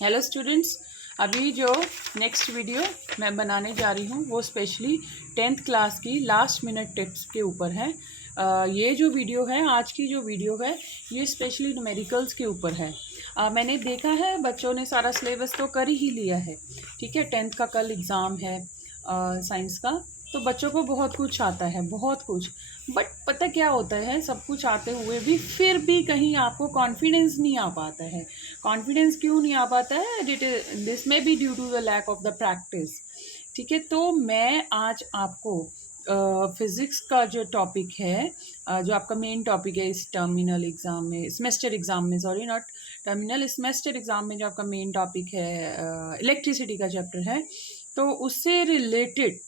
Hello students, अभी जो next video मैं बनाने जा रही हूँ वो स्पेशली 10th क्लास की लास्ट मिनट टिप्स के ऊपर है। ये जो वीडियो है, आज की जो वीडियो है, ये स्पेशली न्यूमेरिकल्स के ऊपर है। मैंने देखा है बच्चों ने सारा सिलेबस तो कर ही लिया है। ठीक है, 10th का कल एग्ज़ाम है साइंस का, तो बच्चों को बहुत कुछ आता है, बहुत कुछ। बट पता क्या होता है, सब कुछ आते हुए भी फिर भी कहीं आपको कॉन्फिडेंस नहीं आ पाता है। कॉन्फिडेंस क्यों नहीं आ पाता है? This may be due to the lack of the practice. ठीक है, तो मैं आज आपको फिज़िक्स का जो टॉपिक है, जो आपका मेन टॉपिक है इस टर्मिनल एग्ज़ाम में, सेमेस्टर एग्ज़ाम में, sorry not terminal, semester exam में जो आपका मेन टॉपिक है इलेक्ट्रिसिटी का चैप्टर है, तो उससे रिलेटेड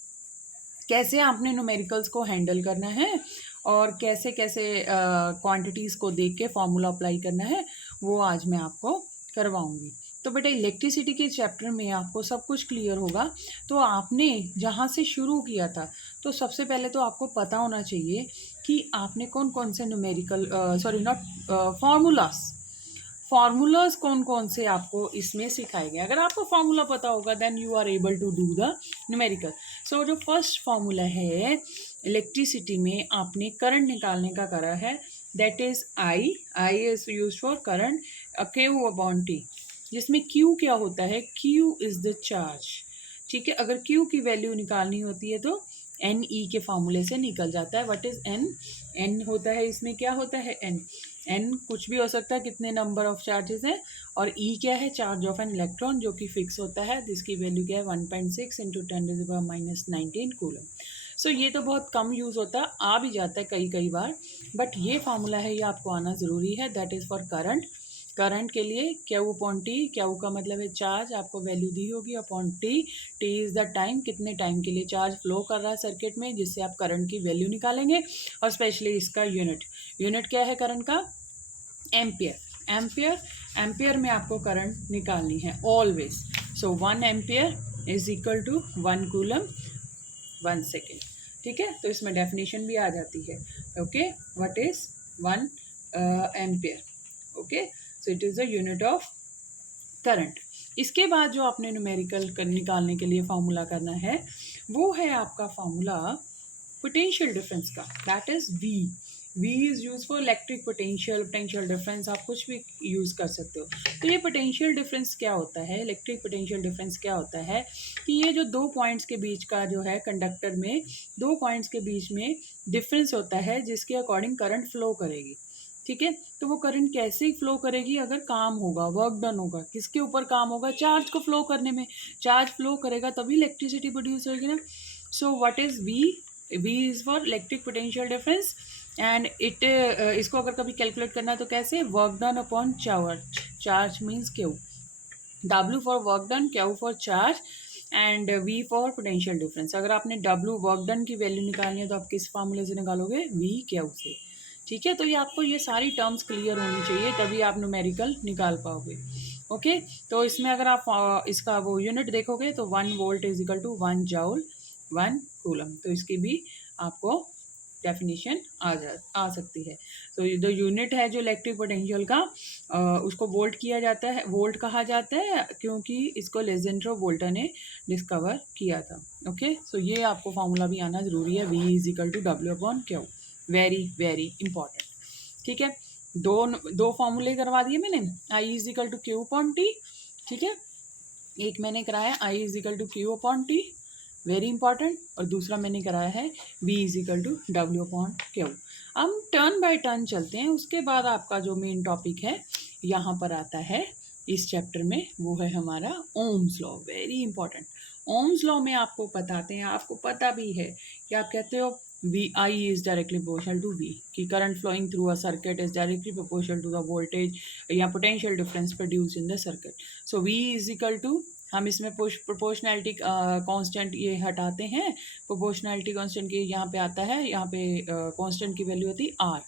कैसे आपने न्यूमेरिकल्स को हैंडल करना है और कैसे कैसे क्वांटिटीज़ को देख के फॉर्मूला अप्लाई करना है, वो आज मैं आपको करवाऊंगी। तो बेटा इलेक्ट्रिसिटी के चैप्टर में आपको सब कुछ क्लियर होगा। तो आपने जहाँ से शुरू किया था, तो सबसे पहले तो आपको पता होना चाहिए कि आपने कौन कौन से न्यूमेरिकल सॉरी नॉट फार्मूलाज कौन कौन से आपको इसमें सिखाए गए। अगर आपको फार्मूला पता होगा then you are able to do the numerical. So जो फर्स्ट फार्मूला है इलेक्ट्रिसिटी में, आपने करंट निकालने का करा है, that is I is use for current, Q upon T, जिसमें Q क्या होता है? Q is the charge. ठीक है, अगर Q की वैल्यू निकालनी होती है तो एन ई के फार्मूले से निकल जाता है। What is an? एन होता है, इसमें क्या होता है? एन। एन कुछ भी हो सकता है, कितने नंबर ऑफ चार्जेस हैं, और ई क्या है? चार्ज ऑफ एन इलेक्ट्रॉन, जो कि फिक्स होता है, जिसकी वैल्यू क्या है? 1.6 इंटू 10⁻⁻19 कूलम। सो ये तो बहुत कम यूज़ होता है, आ भी जाता है कई कई बार, बट ये फार्मूला है, ये आपको आना ज़रूरी है। That is for current. Current के लिए Q अपॉन टी, Q का मतलब है चार्ज, आपको वैल्यू दी होगी, upon T, T is the time, कितने टाइम के लिए चार्ज फ्लो कर रहा है सर्किट में, जिससे आप करंट की वैल्यू निकालेंगे। और स्पेशली इसका यूनिट क्या है करंट का? एम्पियर। एम्पियर, एम्पियर में आपको करंट निकालनी है always. So 1 ampere is equal to 1 coulomb 1 second. ठीक है, तो इसमें डेफिनेशन भी आ जाती है। Okay, what is 1 ampere? Okay, so it is the unit of current. इसके बाद जो आपने न्यूमेरिकल निकालने के लिए फार्मूला करना है, वो है आपका फार्मूला पोटेंशियल डिफरेंस का, that is V. V is use for electric potential, potential difference, आप कुछ भी यूज़ कर सकते हो। तो ये पोटेंशियल डिफरेंस क्या होता है, इलेक्ट्रिक पोटेंशियल डिफरेंस क्या होता है कि ये जो दो पॉइंट्स के बीच का जो है कंडक्टर में, दो पॉइंट्स के बीच में डिफरेंस होता है, जिसके अकॉर्डिंग करंट फ्लो करेगी। ठीक है, तो वो करंट कैसे फ्लो करेगी? अगर काम होगा, वर्क डन होगा, किसके ऊपर काम होगा? चार्ज को फ्लो करने में। चार्ज फ्लो करेगा तभी इलेक्ट्रिसिटी प्रोड्यूस होगी ना। So what is V? V is for electric potential difference, and it इसको अगर कभी कैलकुलेट करना है तो कैसे? Work done upon charge. Charge means Q. W for work done, Q for charge, and V for potential difference. अगर आपने W work done की वैल्यू निकालनी है तो आप किस फार्मूले से निकालोगे? V Q से। ठीक है, तो ये आपको ये सारी टर्म्स क्लियर होनी चाहिए, तभी आप न्यूमेरिकल निकाल पाओगे। ओके, तो इसमें अगर आप इसका वो यूनिट देखोगे तो 1 volt is equal to 1 joule 1 coulomb, तो इसकी भी आपको डेफिनेशन आ सकती है। तो जो यूनिट है जो इलेक्ट्रिक पोटेंशियल का, उसको वोल्ट किया जाता है, वोल्ट कहा जाता है, क्योंकि इसको लेजेंड्रो वोल्टा ने डिस्कवर किया था। ओके, सो ये आपको फार्मूला भी आना ज़रूरी है, V is equal to W upon Q. Very very important. ठीक है, दो दो फार्मूले करवा दिए मैंने, I is equal to Q upon T. ठीक है, एक मैंने कराया I is equal to Q upon T, very important, और दूसरा मैंने कराया है V is equal to W upon Q. हम टर्न बाय टर्न चलते हैं, उसके बाद आपका जो मेन टॉपिक है यहाँ पर आता है इस चैप्टर में, वो है हमारा Ohm's law, very important. Ohm's law में आपको बताते हैं, आपको पता भी है कि आप कहते हो V I is directly proportional to V, कि current flowing through a circuit is directly proportional to the voltage या potential difference produce in the circuit. So V is equal to, हम इसमें प्रोपोर्शनैलिटी कांस्टेंट ये हटाते हैं, proportionality constant की यहाँ पे आता है, यहाँ पे कांस्टेंट की वैल्यू होती है R.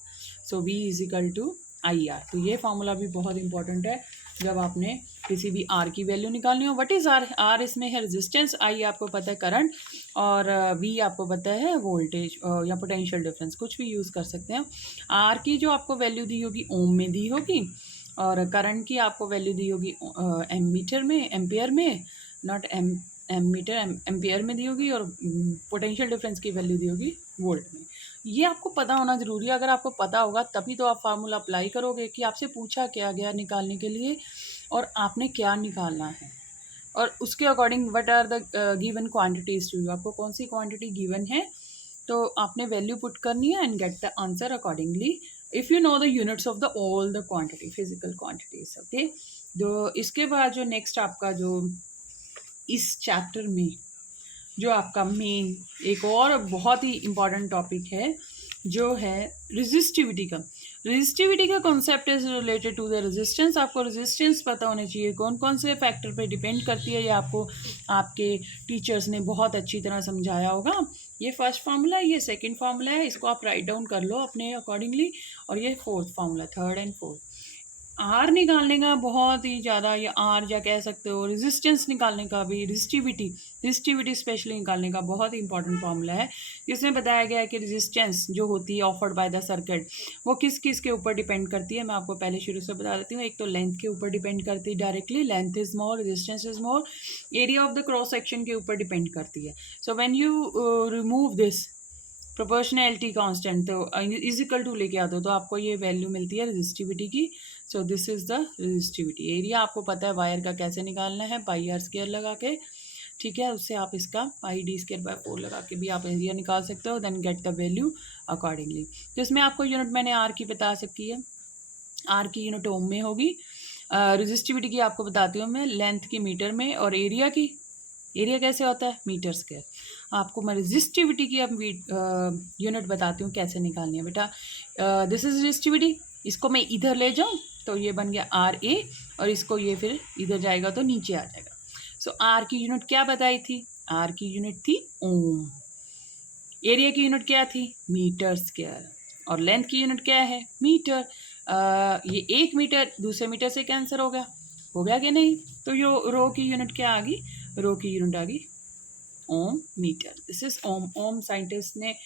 So V is equal to I R. तो ये फार्मूला भी बहुत इंपॉर्टेंट है जब आपने किसी भी आर की वैल्यू निकालनी हो। What is are? आर इसमें है रेजिस्टेंस, आई आपको पता है करंट, और वी आपको पता है वोल्टेज या पोटेंशियल डिफरेंस, कुछ भी यूज़ कर सकते हैं। आर की जो आपको वैल्यू दी होगी ओम में दी होगी, और करंट की आपको वैल्यू दी होगी एमीटर में, एम्पियर में, नॉट एमीटर, एम्पियर में दी होगी, और पोटेंशियल डिफरेंस की वैल्यू दी होगी वोल्ट में। ये आपको पता होना ज़रूरी है। अगर आपको पता होगा तभी तो आप फार्मूला अप्लाई करोगे कि आपसे पूछा क्या गया निकालने के लिए और आपने क्या निकालना है, और उसके according what are the given quantities to you, आपको कौन सी क्वांटिटी गिवन है तो आपने वैल्यू पुट करनी है and get the answer accordingly if you know the units of the all the quantity, physical quantities. Okay, जो इसके बाद जो नेक्स्ट आपका जो इस चैप्टर में जो आपका मेन एक और बहुत ही इम्पॉर्टेंट टॉपिक है जो है रेजिस्टिविटी का। रेजिस्टिविटी का concept is related to the resistance. आपको रेजिस्टेंस पता होने चाहिए कौन कौन से फैक्टर पे डिपेंड करती है, ये आपको आपके टीचर्स ने बहुत अच्छी तरह समझाया होगा। ये फर्स्ट फार्मूला है, ये सेकंड फार्मूला है, इसको आप राइट डाउन कर लो अपने अकॉर्डिंगली, और ये fourth formula, third and fourth. R निकालने का बहुत ही ज़्यादा, ये आर या कह सकते हो रेजिस्टेंस निकालने का भी, रेजिस्टिविटी स्पेशली निकालने का बहुत ही इंपॉर्टेंट फार्मूला है, जिसमें बताया गया है कि रेजिस्टेंस जो होती है ऑफर्ड बाय द सर्किट वो किस किस के ऊपर डिपेंड करती है। मैं आपको पहले शुरू से बता देती हूँ। एक तो लेंथ के ऊपर डिपेंड करती है directly, length is more, resistance is more. Area of the cross section के ऊपर डिपेंड करती है। So when you remove this proportionality constant तो इज इक्वल टू लेके आते हो तो आपको ये वैल्यू मिलती है रेजिस्टिविटी की। सो this is the resistivity. Area आपको पता है वायर का कैसे निकालना है, पाई आर स्क्वायर लगा के, ठीक है, उससे आप इसका पाई डी स्क्वायर बाय 4 लगा के भी आप एरिया निकाल सकते हो, then get the value accordingly. तो इसमें आपको यूनिट मैंने आर की बता सकती है, आर की यूनिट ओम में होगी। रेजिस्टिविटी की आपको बताती हूँ मैं लेंथ की मीटर में, और एरिया की, एरिया कैसे होता है मीटर स्क्वायर। आपको मैं रेजिस्टिविटी की अब यूनिट बताती हूँ कैसे निकालनी है बेटा। दिस इज रेजिस्टिविटी, इसको मैं इधर ले जाऊँ तो ये बन गया आर ए, और इसको ये फिर इधर जाएगा तो नीचे आ जाएगा। सो आर की यूनिट क्या बताई थी, आर की यूनिट थी ओम। एरिया की यूनिट क्या थी, मीटर स्क्वायर, और लेंथ की यूनिट क्या है, मीटर। ये 1 मीटर दूसरे मीटर से कैंसिल हो गया कि नहीं। तो यो रो की यूनिट क्या आ गई, रो की यूनिट आ गई ohm metre. This is ohm. Ohm scientist ने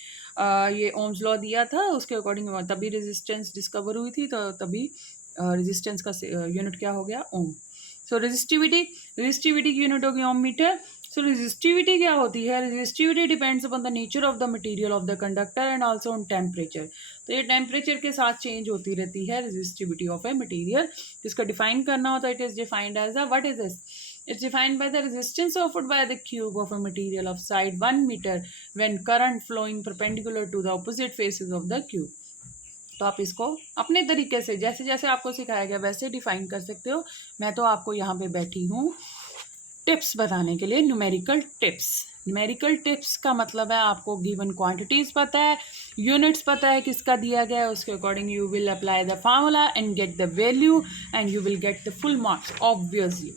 ये ओम्स लॉ दिया था, उसके अकॉर्डिंग तभी रेजिस्टेंस डिस्कवर हुई थी, तो तभी रेजिस्टेंस का यूनिट क्या हो गया, ओम। सो रेजिस्टिविटी की यूनिट होगी ओम मीटर। सो रेजिस्टिविटी क्या होती है, resistivity depends upon the nature of the material of the conductor and also on temperature. तो ये टेम्परेचर के साथ चेंज होती रहती है रेजिस्टिविटी ऑफ ए मटेरियल। जिसको डिफाइन करना होता है, it is defined as a, what is this, it's defined by the resistance offered by the cube of a material of side 1 meter when current flowing perpendicular to the opposite faces of the cube। तो आप इसको अपने तरीके से जैसे जैसे आपको सिखाया गया वैसे डिफाइन कर सकते हो। मैं तो आपको यहाँ पे बैठी हूँ टिप्स बताने के लिए, न्यूमेरिकल टिप्स। न्यूमेरिकल टिप्स का मतलब है आपको गिवन क्वांटिटीज़ पता है, यूनिट्स पता है किसका दिया गया है, उसके according you will apply the formula and gate the value and you will get the full marks obviously.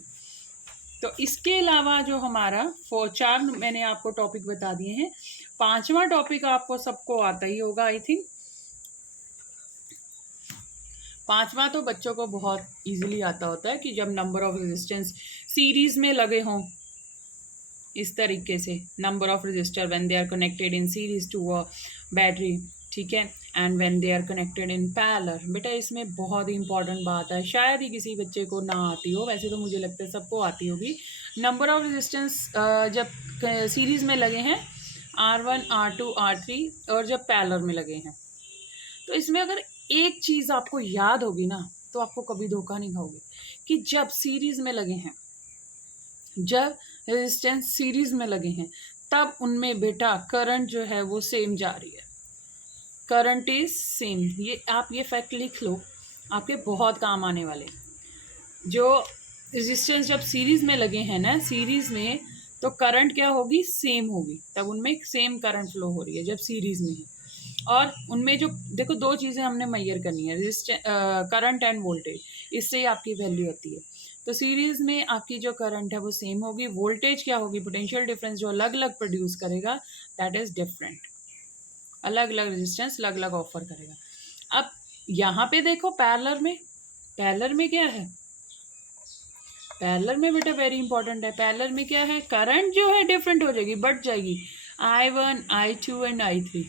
तो इसके अलावा जो हमारा 4 मैंने आपको टॉपिक बता दिए हैं, 5वां टॉपिक आपको सबको आता ही होगा आई थिंक। 5वां तो बच्चों को बहुत इजीली आता होता है कि जब नंबर ऑफ रेजिस्टेंस सीरीज में लगे हों, इस तरीके से number of resistor when they are connected in series to a battery, ठीक है, and when they are connected in parallel. बेटा इसमें बहुत ही इंपॉर्टेंट बात है, शायद ही किसी बच्चे को ना आती हो, वैसे तो मुझे लगता है सबको आती होगी। नंबर ऑफ रेजिस्टेंस जब सीरीज में लगे हैं R1 R2 R3 और जब पैरेलल में लगे हैं, तो इसमें अगर एक चीज़ आपको याद होगी ना तो आपको कभी धोखा नहीं खाओगे कि जब सीरीज में लगे हैं, जब रेजिस्टेंस सीरीज में लगे हैं, तब उनमें बेटा करंट जो है वो सेम जा रही है, करंट इज सेम। ये आप ये फैक्ट लिख लो, आपके बहुत काम आने वाले। जो रेजिस्टेंस जब सीरीज में लगे हैं ना, सीरीज में, तो करंट क्या होगी, सेम होगी, तब उनमें सेम करंट फ्लो हो रही है जब सीरीज में है। और उनमें जो देखो 2 चीज़ें हमने मेजर करनी है, करंट एंड वोल्टेज, इससे ही आपकी वैल्यू होती है। तो सीरीज में आपकी जो करंट है वो सेम होगी, वोल्टेज क्या होगी, पोटेंशियल डिफरेंस जो अलग अलग प्रोड्यूस करेगा दैट इज डिफरेंट, अलग अलग रेजिस्टेंस अलग अलग ऑफर करेगा। अब यहाँ पे देखो पैरेलल में क्या है, पैरेलल में बेटा वेरी इंपॉर्टेंट है, पैरेलल में क्या है, करंट जो है डिफरेंट हो जाएगी, बढ़ जाएगी, I1 I2 एंड I3।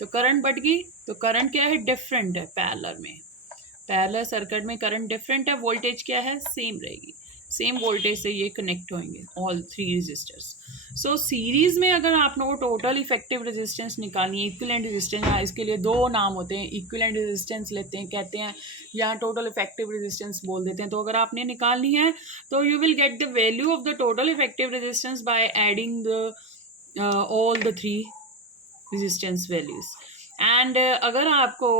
तो करंट बढ़ गई, तो करंट क्या है, डिफरेंट है पैरेलल में। पैरेलल सर्किट में करंट डिफरेंट है, वोल्टेज क्या है, सेम रहेगी, सेम वोल्टेज से ये कनेक्ट होंगे all three resistors. So series में अगर आप लोगों को टोटल इफेक्टिव रेजिस्टेंस निकालनी है, इक्विवेलेंट रेजिस्टेंस, इसके लिए दो नाम होते हैं, इक्विवेलेंट रेजिस्टेंस लेते हैं कहते हैं या टोटल इफेक्टिव रेजिस्टेंस बोल देते हैं। तो अगर आपने निकालनी है तो you will get the value of the total effective resistance by adding the all the three resistance values. And अगर आपको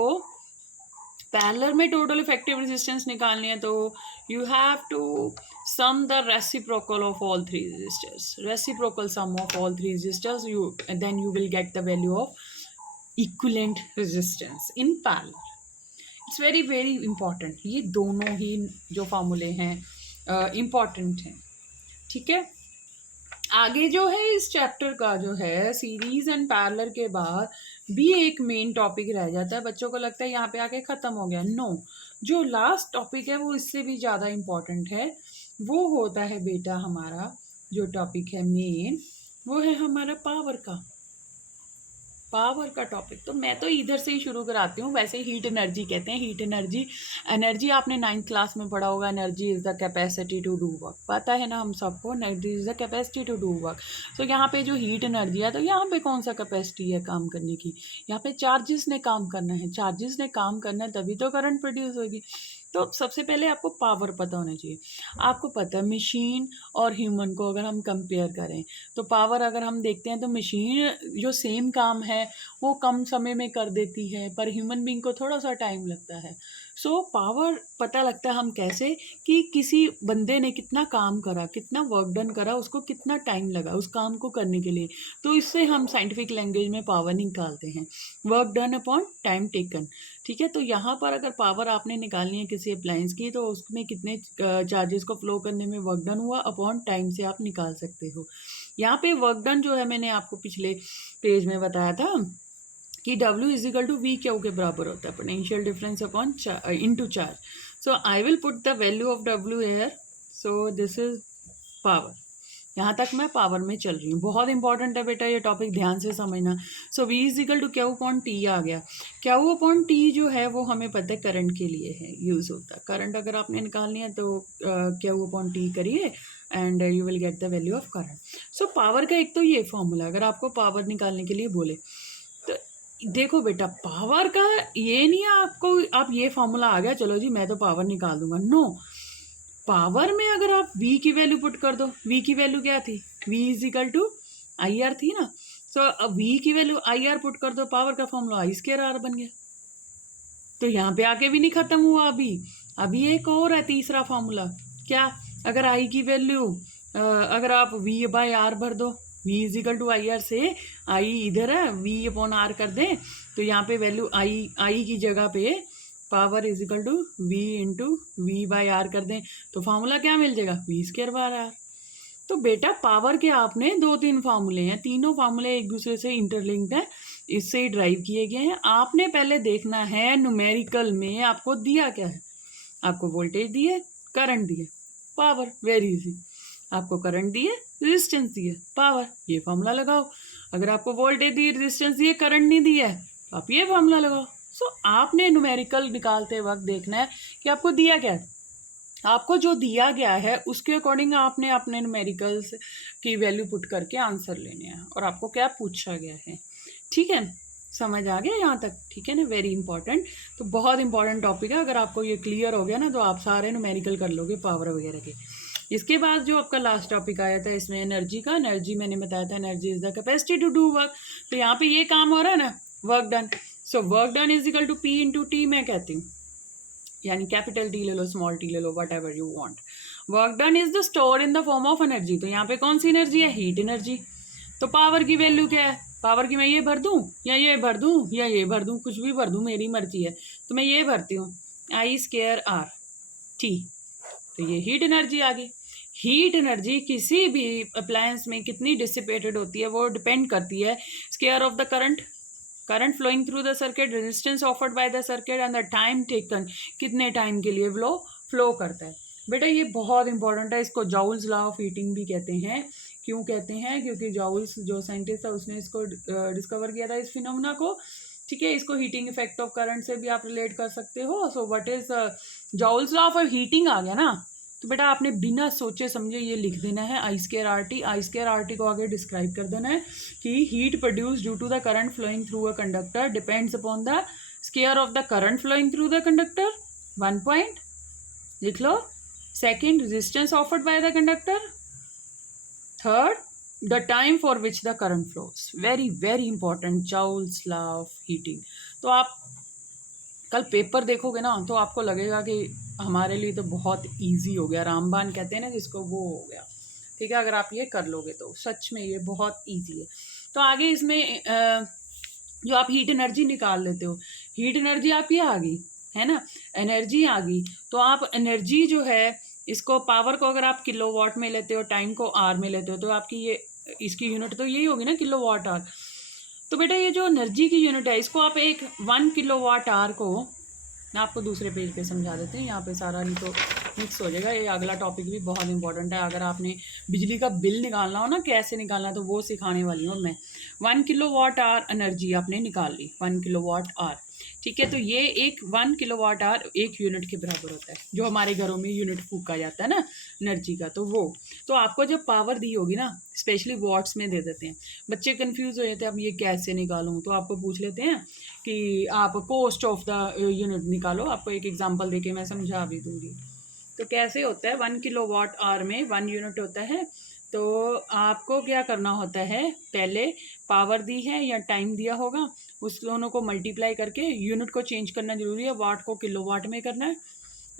पैरेलल में टोटल इफेक्टिव रेजिस्टेंस निकालनी है तो you have to sum the reciprocal of all three resistors, reciprocal sum of all three resistors, you then you will get the value of equivalent resistance in parallel. It's very very important, ये दोनों ही जो फार्मूले हैं important हैं, ठीक है। आगे जो है इस चैप्टर का जो है सीरीज एंड पैरेलल के बाद भी एक मेन टॉपिक रह जाता है, बच्चों को लगता है यहाँ पे आके ख़त्म हो गया, नो, जो लास्ट टॉपिक है वो इससे भी ज़्यादा इम्पॉर्टेंट है। वो होता है बेटा हमारा जो टॉपिक है मेन, वो है हमारा पावर का, पावर का टॉपिक। तो मैं तो इधर से ही शुरू कराती हूँ। वैसे हीट एनर्जी कहते हैं, हीट एनर्जी, एनर्जी आपने 9th क्लास में पढ़ा होगा, energy is the capacity to do work, पता है ना हम सबको, energy is the capacity to do work. तो यहाँ पे जो हीट एनर्जी है, तो यहाँ पे कौन सा कैपेसिटी है काम करने की, यहाँ पे चार्जेस ने काम करना है, चार्जेस ने काम करना है तभी तो करंट प्रोड्यूस होगी। तो सबसे पहले आपको पावर पता होना चाहिए। आपको पता है मशीन और ह्यूमन को अगर हम कंपेयर करें तो पावर अगर हम देखते हैं तो मशीन जो सेम काम है वो कम समय में कर देती है, पर ह्यूमन बीइंग को थोड़ा सा टाइम लगता है। सो पावर पता लगता है हम कैसे, कि किसी बंदे ने कितना काम करा, कितना वर्क डन करा, उसको कितना टाइम लगा उस काम को करने के लिए। तो इससे हम साइंटिफिक लैंग्वेज में पावर निकालते हैं, work done upon time taken, ठीक है। तो यहाँ पर अगर पावर आपने निकालनी है किसी अप्लायंस की तो उसमें कितने चार्जेस को फ्लो करने में वर्क डन हुआ अपॉन टाइम से आप निकाल सकते हो। यहाँ पे वर्क डन जो है मैंने आपको पिछले पेज में बताया था कि W is equal to V Q के बराबर होता है, potential difference upon into charge. So I will put the value of W here. So this is power, यहाँ तक मैं पावर में चल रही हूँ। बहुत इंपॉर्टेंट है बेटा ये टॉपिक, ध्यान से समझना। So V is equal to Q upon T आ गया। क्यू अपॉन टी जो है वो हमें पता है करंट के लिए है, यूज़ होता है। करंट अगर आपने निकालनी है तो क्यू अपॉन टी करिए and you will get the value of current. So power का एक तो ये फॉर्मूला, अगर आपको पावर निकालने के लिए बोले तो देखो बेटा, पावर का ये नहीं है आपको आप ये फॉर्मूला आ गया चलो जी मैं तो पावर निकाल दूंगा, नो। पावर में अगर आप V की वैल्यू पुट कर दो, V की वैल्यू क्या थी, V is equal to I R थी ना। सो अब V की वैल्यू आई आर पुट कर दो, पावर का फॉर्मूला आई स्क्वायर आर बन गया। तो यहाँ पे आके भी नहीं खत्म हुआ, अभी एक और है तीसरा फॉर्मूला, क्या, अगर आई की वैल्यू अगर आप V बाय आर भर दो, V is equal to I R से आई इधर है, V अपॉन आर कर दें तो यहाँ पे वैल्यू आई की जगह पे power is equal to V into V by R कर दें तो फार्मूला क्या मिल जाएगा, V स्क्वायर बार आर। तो बेटा पावर के आपने 2-3 फार्मूले हैं, तीनों फार्मूले एक दूसरे से इंटरलिंक्ड हैं, इससे ही ड्राइव किए गए हैं। आपने पहले देखना है न्यूमेरिकल में आपको दिया क्या है, आपको वोल्टेज दिए, करंट दिए, पावर, वेरी इजी। आपको करंट दिए, रेजिस्टेंस दिए, पावर, ये फार्मूला लगाओ। अगर आपको वोल्टेज दिए, रेजिस्टेंस दिए, करंट नहीं दिया है तो आप ये फार्मूला लगाओ। सो आपने न्यूमेरिकल निकालते वक्त देखना है कि आपको दिया क्या है, आपको जो दिया गया है उसके अकॉर्डिंग आपने अपने न्यूमेरिकल्स की वैल्यू पुट करके आंसर लेने हैं और आपको क्या पूछा गया है, ठीक है। समझ आ गया यहाँ तक, ठीक है ना, वेरी इंपॉर्टेंट। तो बहुत इंपॉर्टेंट टॉपिक है, अगर आपको ये क्लियर हो गया ना तो आप सारे न्यूमेरिकल कर लोगे पावर वगैरह के। इसके बाद जो आपका लास्ट टॉपिक आया था इसमें एनर्जी का, एनर्जी मैंने बताया था energy is the capacity to do work. तो यहाँ पे ये काम हो रहा है ना, work done. So work done is equal to P into T मैं कहती हूँ, यानी कैपिटल टी ले लो, स्मॉल टी ले लो, whatever you want. Work done is the store in the form of energy. तो यहाँ पे कौन सी एनर्जी है, हीट एनर्जी। तो पावर की वैल्यू क्या है, पावर की मैं ये भर दूँ या ये भर दूँ या ये भर दूँ, कुछ भी भर दूँ, मेरी मर्जी है। तो मैं ये भरती हूँ आई स्क्वायर आर टी, तो ये हीट एनर्जी आ गई। हीट एनर्जी किसी भी अप्लायंस में कितनी डिसिपेटेड होती है वो डिपेंड करती है square of the current flowing through the circuit, resistance offered by the circuit and the time taken, कितने टाइम के लिए फ्लो करता है। बेटा ये बहुत इंपॉर्टेंट है, इसको जॉउल्स लॉ ऑफ हीटिंग भी कहते हैं। क्यों कहते हैं, क्योंकि जॉउल्स जो साइंटिस्ट था उसने इसको डिस्कवर किया था इस फिनोमेना को, ठीक है, इसको हीटिंग इफेक्ट ऑफ करंट से भी आप रिलेट कर सकते हो। So what is Joule's law of heating आ गया ना, तो बेटा आपने बिना सोचे समझे ये लिख देना है I square R T. I square R T को आगे डिस्क्राइब कर देना है कि heat produce due to the current flowing through a conductor depends upon the square of the current flowing through the conductor, 1 point लिख लो। Second, resistance offered by the conductor. Third, the time for which the current flows. Very very important, Joule's law of heating. तो आप कल paper देखोगे ना तो आपको लगेगा कि हमारे लिए तो बहुत इजी हो गया, रामबाण कहते हैं ना जिसको, वो हो गया। ठीक है, अगर आप ये कर लोगे तो सच में ये बहुत इजी है। तो आगे इसमें जो आप हीट एनर्जी निकाल लेते हो, हीट एनर्जी आपकी आ गई है ना, एनर्जी आ गई, तो आप एनर्जी जो है इसको, पावर को अगर आप किलोवाट में लेते हो, टाइम को आर में लेते हो, तो आपकी ये इसकी यूनिट तो यही होगी ना, किलोवाट आर। तो बेटा ये जो एनर्जी की यूनिट है इसको आप एक 1 किलोवाट आवर को, मैं आपको दूसरे पेज पे समझा देते हैं, यहाँ पे सारा नहीं तो मिक्स हो जाएगा। ये अगला टॉपिक भी बहुत इंपॉर्टेंट है, अगर आपने बिजली का बिल निकालना हो ना कैसे निकालना है तो वो सिखाने वाली हूँ मैं। 1 किलोवाट आवर एनर्जी आपने निकाल ली, 1 किलोवाट आवर, ठीक है। तो ये एक 1 किलोवाट आवर एक यूनिट के बराबर होता है, जो हमारे घरों में यूनिट फूका जाता है ना एनर्जी का, तो वो। तो आपको जब पावर दी होगी ना, स्पेशली वॉट्स में दे देते हैं, बच्चे कंफ्यूज हो जाते हैं अब ये कैसे निकालूं, तो आपको पूछ लेते हैं कि आप कॉस्ट ऑफ द यूनिट निकालो। आपको एक एग्जांपल देके मैं समझा भी दूंगी। तो कैसे होता है, 1 किलोवाट आवर में 1 यूनिट होता है। तो आपको क्या करना होता है, पहले पावर दी है या टाइम दिया होगा, उस दोनों को मल्टीप्लाई करके यूनिट को चेंज करना जरूरी है, वाट को किलोवाट में करना है।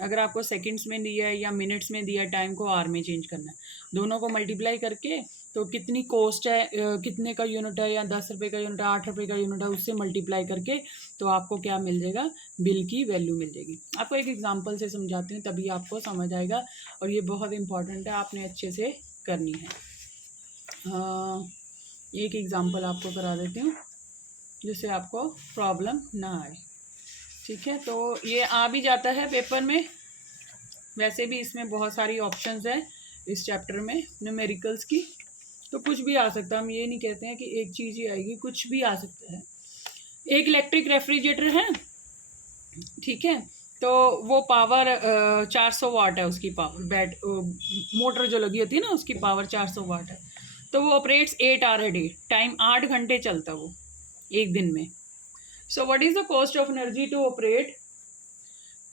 अगर आपको सेकंड्स में दिया है या मिनट्स में दिया है, टाइम को आर में चेंज करना है। दोनों को मल्टीप्लाई करके तो कितनी कॉस्ट है, कितने का यूनिट है, या 10 रुपये का यूनिट है, 8 रुपये का यूनिट है, उससे मल्टीप्लाई करके तो आपको क्या मिल जाएगा, बिल की वैल्यू मिल जाएगी। आपको एक एग्जांपल से समझाती हूँ तभी आपको समझ आएगा, और ये बहुत इंपॉर्टेंट है, आपने अच्छे से करनी है। एक एग्जांपल आपको करा देती हूँ जिससे आपको प्रॉब्लम ना आए, ठीक है। तो ये आ भी जाता है पेपर में, वैसे भी इसमें बहुत सारी ऑप्शंस है इस चैप्टर में न्यूमेरिकल्स की, तो कुछ भी आ सकता है। हम ये नहीं कहते हैं कि एक चीज़ ही आएगी, कुछ भी आ सकता है। एक इलेक्ट्रिक रेफ्रिजरेटर है, ठीक है, तो वो पावर 400 वाट है, उसकी पावर मोटर जो लगी होती है ना उसकी पावर 400 वाट है। तो वो ऑपरेट्स 8 आवर डे, टाइम 8 घंटे चलता वो एक दिन में। So what is the cost of energy to operate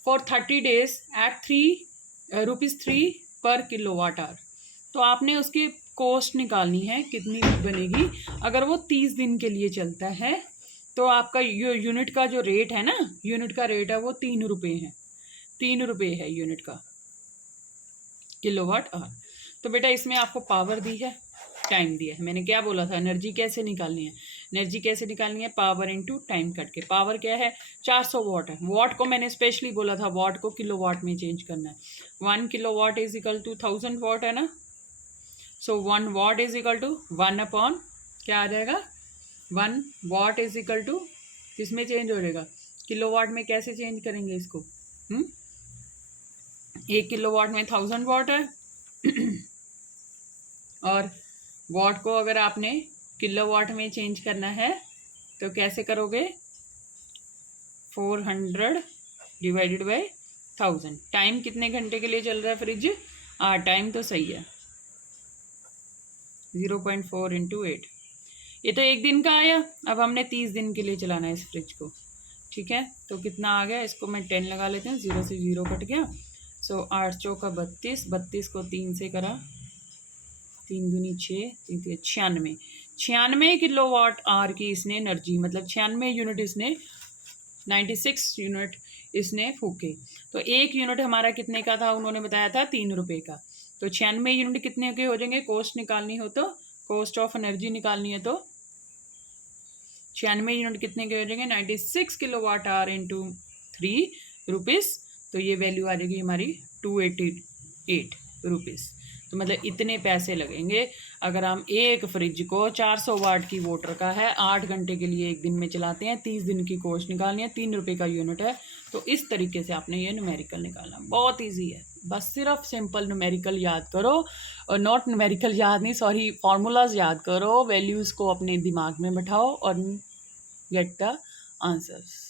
for 30 days at ₹3 per kilowatt hour. तो आपने उसकी कॉस्ट निकालनी है कितनी बनेगी अगर वो 30 दिन के लिए चलता है। तो आपका यूनिट का जो रेट है ना, यूनिट का रेट है वो 3 रुपये है, 3 रुपये है यूनिट का किलोवाट आवर। तो बेटा इसमें आपको पावर दी है, टाइम दिया है। मैंने क्या बोला था, एनर्जी कैसे निकालनी है, एनर्जी कैसे निकालनी है, पावर इनटू टाइम कट के। पावर क्या है, 400 वाट है, वाट को मैंने स्पेशली बोला था वाट को किलोवाट में चेंज करना है। 1 kilowatt is equal to 1000 watt है ना, सो 1 watt is equal to 1 upon क्या आ जाएगा, 1 वाट इज इक्वल टू किसमें चेंज हो जाएगा, किलोवाट में। कैसे चेंज करेंगे इसको, 1 किलोवाट में 1000 वाट है और वाट को अगर आपने किलोवाट में चेंज करना है तो कैसे करोगे, 400 डिवाइडेड बाय 1000। टाइम कितने घंटे के लिए चल रहा है फ्रिज, टाइम तो सही है 0.4 इंटू 8। ये तो एक दिन का आया, अब हमने 30 दिन के लिए चलाना है इस फ्रिज को, ठीक है। तो कितना आ गया, इसको मैं 10 लगा लेते हैं, 0 से 0 कट गया। सो 8 चौका 32, 32 को 3 से करा, 3 दूनी 6, 3 96, 96 किलोवाट आवर की इसने एनर्जी, मतलब 96 यूनिट इसने, 96 यूनिट इसने फूके। तो एक यूनिट हमारा कितने का था, उन्होंने बताया था 3 रुपये का। तो 96 यूनिट कितने के हो जाएंगे, कॉस्ट निकालनी हो तो, कॉस्ट ऑफ एनर्जी निकालनी है तो 96 यूनिट कितने के हो जाएंगे, 96 किलोवाट आवर इंटू 3 रुपीज़। तो ये वैल्यू आ जाएगी हमारी 288 रुपीज़। तो मतलब इतने पैसे लगेंगे अगर हम एक फ्रिज को 400 वाट की मोटर का है, 8 घंटे के लिए एक दिन में चलाते हैं, 30 दिन की कॉस्ट निकालनी है, 3 रुपये का यूनिट है। तो इस तरीके से आपने ये न्यूमेरिकल निकालना, बहुत ईजी है, बस सिर्फ सिंपल न्यूमेरिकल याद करो, और नॉट न्यूमेरिकल याद नहीं, सॉरी, फार्मूलाज याद करो, वैल्यूज़ को अपने दिमाग में बैठाओ और गेट द आंसर्स।